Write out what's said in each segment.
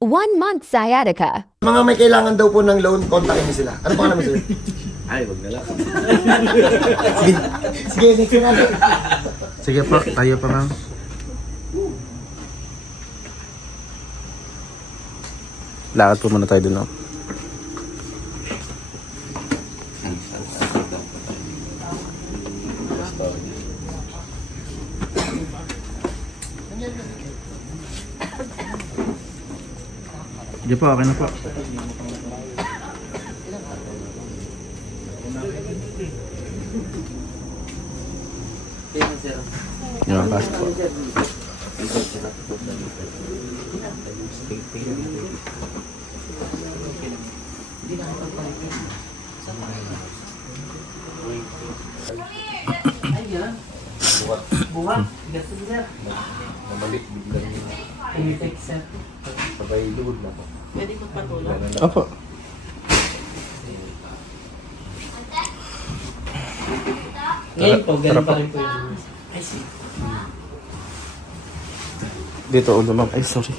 One month sciatica. Mga may kailangan daw po ng loan, kontakin niyo sila. Ano pa naman sir? Ay, wag na lang. Sige, sige, next na natin. Sige po, tayo pa ma'am. Lakad po muna tayo dun, no? Sige po, okay na po. Yung pasok po. Buhat, gasto sir. Namalik, biglang Tumitik sir. sabay luhod na po. Pwede ko patulong. Opo. Ngayon po, ganun pa rin po yun. I see. Dito ulo ma'am. Ay, sorry.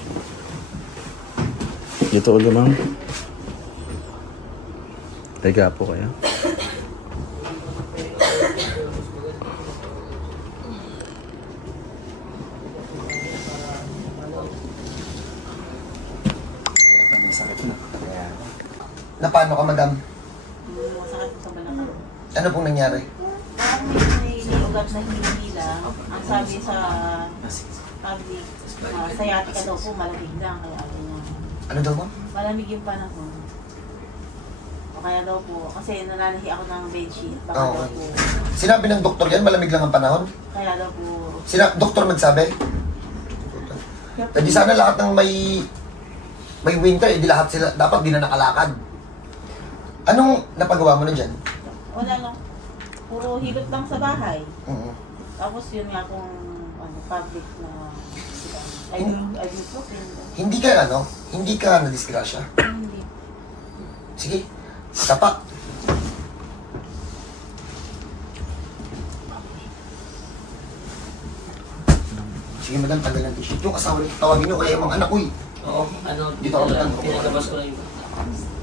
Dito ulo ma'am. Tega po kayo. May sakit na. Kaya... Na paano ka, madam? Masakit sa balakang. Ano pong nangyari? Parang may niugat na hinihila. Ang sabi sa public, uh, sciatica daw po, malamig lang. Kaya ano na, Ano daw ma'am? malamig yung panahon. O kaya daw po, kasi nananahi ako ng bedsheet. Baka Oo. daw po, Sinabi ng doktor yan, malamig lang ang panahon. kaya daw po, Sina doktor nagsabi? Hindi sana lahat ng may may winter, hindi lahat sila, dapat di na nakalakad. Anong napagawa mo na dyan? wala lang. Puro hilot lang sa bahay. Oo. Tapos yun nga kung ano, public na ibuprofen. Hindi ka ano, hindi ka na-disgrasya. Hindi. Sige, tapak. Sige madam, tagal ng t-shirt. Yung asawa niyo, tawagin niyo kaya yung mga anak ko eh. Oo, ano, Dito ako lang. pinalabas ko lang yung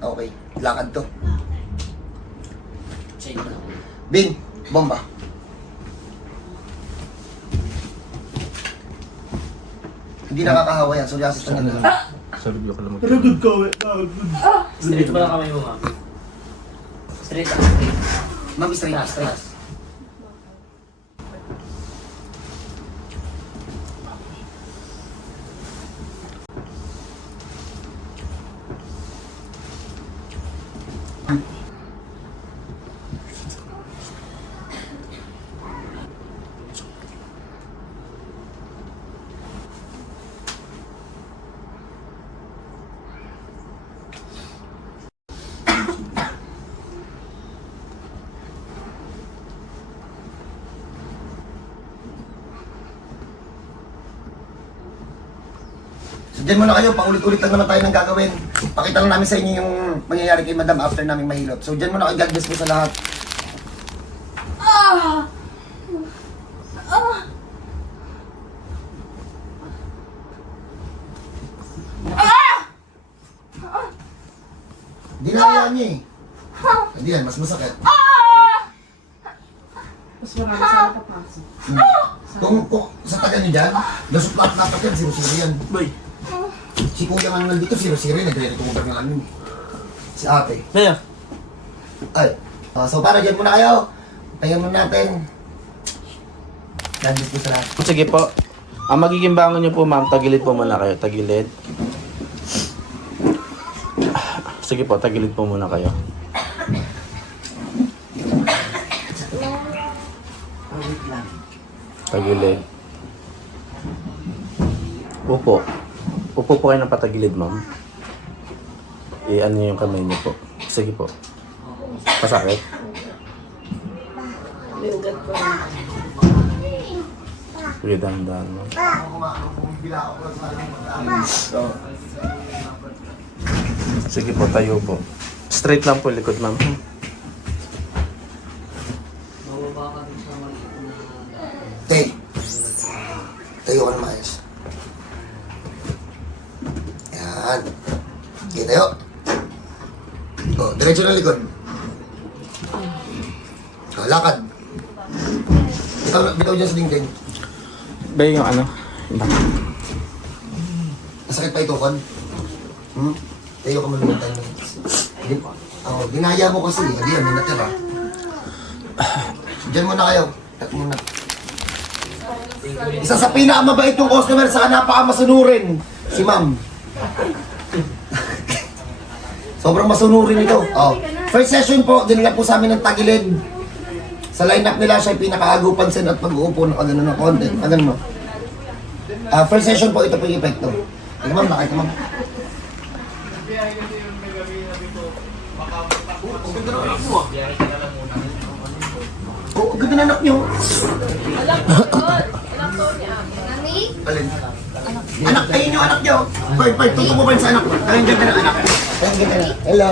Okay, lakad to. check na. Bing, bomba. Hindi nakakahawa yan, psoriasis lang yan. Sorry, ko lang mag- Straight mo lang kamay mo, ma'am. Straight straight. Ma'am, straight, Taas, straight. taas. So dyan muna kayo, paulit-ulit lang naman tayo ng gagawin. Pakita lang namin sa inyo yung mangyayari kay madam after namin mahilot. So dyan muna kayo, God bless po sa lahat. Hindi na kaya niya eh. Hindi yan, mas masakit. Mas marami sa kapasok. Hmm. Kung, kung sa taga niyo dyan, nasuplat na yan, zero-zero yan. Boy. Si kuya nga nandito, zero-zero yan, nagre-recover na lang yun. Si ate. Kaya? Ay, oh, so para dyan muna kayo. Tayo muna natin. Nandito po sa lahat. Sige po. Ang magiging bangon niyo po, ma'am, tagilid po muna kayo. Tagilid. Sige po, tagilid po muna kayo. Tagilid. Upo. Upo po kayo ng patagilid, ma'am. I-ano niyo yung kamay niyo po. Sige po. Pasakit? May ugat pa. Sige, dahan-dahan, ma'am. Sige po, tayo po. Straight lang po likod, ma'am. Tay. Tayo ka na maayos. Yan. Okay, tayo. O, diretso ng likod. O, lakad. Bitaw, bitaw dyan sa dingding. Ba yung ano? Masakit pa ito, Kon? Hmm? Tayo ka muna tayo. Oh, ginaya mo kasi. Hindi yan, may natira. Diyan muna kayo. Tak muna. Isa sa pinakamabait yung customer sa napakamasunurin. Si ma'am. Sobrang masunurin ito. Oh. First session po, dinala po sa amin ng tagilid. Sa lineup nila, siya yung pinakaagupan sin at pag-uupo na kagano ng konti. Kagano mo. Ah, first session po, ito po yung epekto. Ito ma'am, nakita ma'am. Oh, ang ganda ng anak niyo. Alin? Anak, ayun yung anak niyo. Part, tutok mo pa sa anak ko. Ang ganda ng anak. Ang ganda na. Hello.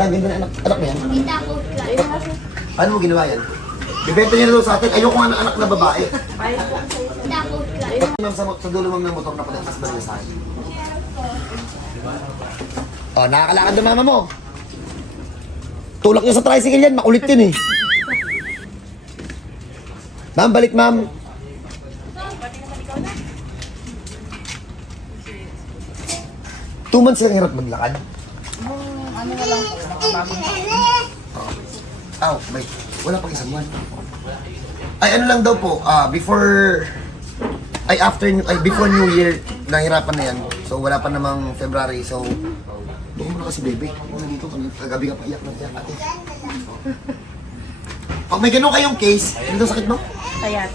Ang ganda ng anak. Anak mo yan? Paano mo ginawa yan? Bibenta niya na daw sa atin. Ayoko nga ng anak na babae. Ma'am, sa, sa dulo ma'am ng motor na pala, tapos balik sa akin. Oh, nakakalakad ng mama mo. Tulak niya sa tricycle yan, makulit yun eh. Ma'am, balik ma'am. Two months lang hirap maglakad. Ano na lang, bagong Aw, may, wala pang isang buwan. Ay, ano lang daw po, ah, before, ay after, ay before New Year, nahirapan na yan. So, wala pa namang February, so, doon mo na kasi, baby. Ano dito, kagabi ka pa iyak na iyak, ate. Pag may ganun kayong case, ano daw sakit mo? sayat.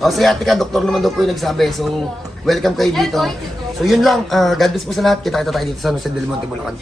O, sa yate ka, doktor naman daw po yung nagsabi. So, welcome kayo dito. So, yun lang. ah, God bless po sa lahat. Kita-kita tayo dito sa San Jose del Monte, Bulacan.